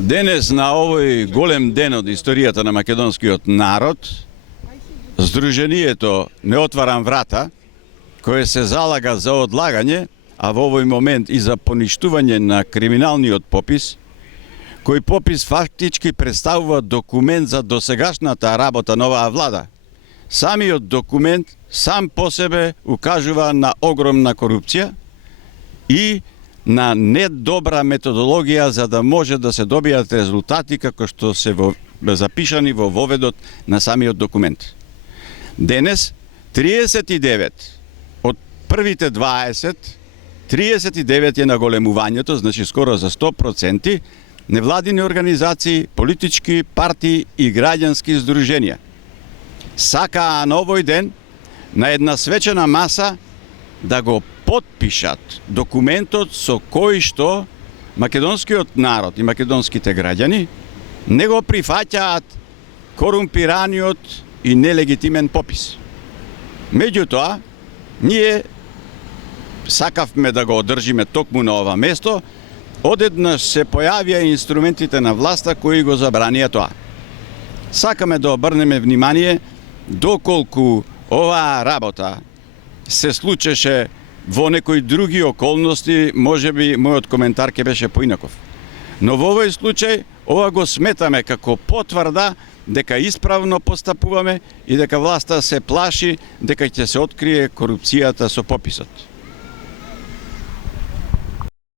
Денес на овој голем ден од историјата на македонскиот народ, Сдруженијето Не отварам врата, кое се залага за одлагање, а во овој момент и за поништување на криминалниот попис, кој попис фактички представува документ за досегашната работа на оваа влада. Самиот документ сам по себе укажува на огромна корупција и на недобра методологија за да може да се добијат резултати како што се запишани во воведот на самиот документ. Денес 39 од првите 20, 39 е наголемувањето, значи скоро за 100%, невладини организации, политички партии и граѓански здруженија сакаа на овој ден на една свечена маса да го потпишат документот со кој што македонскиот народ и македонските граѓани не го прифаќаат корумпираниот и нелегитимен попис. Меѓутоа, ние сакавме да го одржиме токму на ова место, одеднаш се појавија инструментите на власта кои го забранија тоа. Сакаме да обрнеме внимание доколку оваа работа се случеше во некои други околности, можеби мојот коментар ќе беше поинаков. Но во овој случај, ова го сметаме како потврда дека исправно постапуваме и дека власта се плаши дека ќе се открие корупцијата со пописот.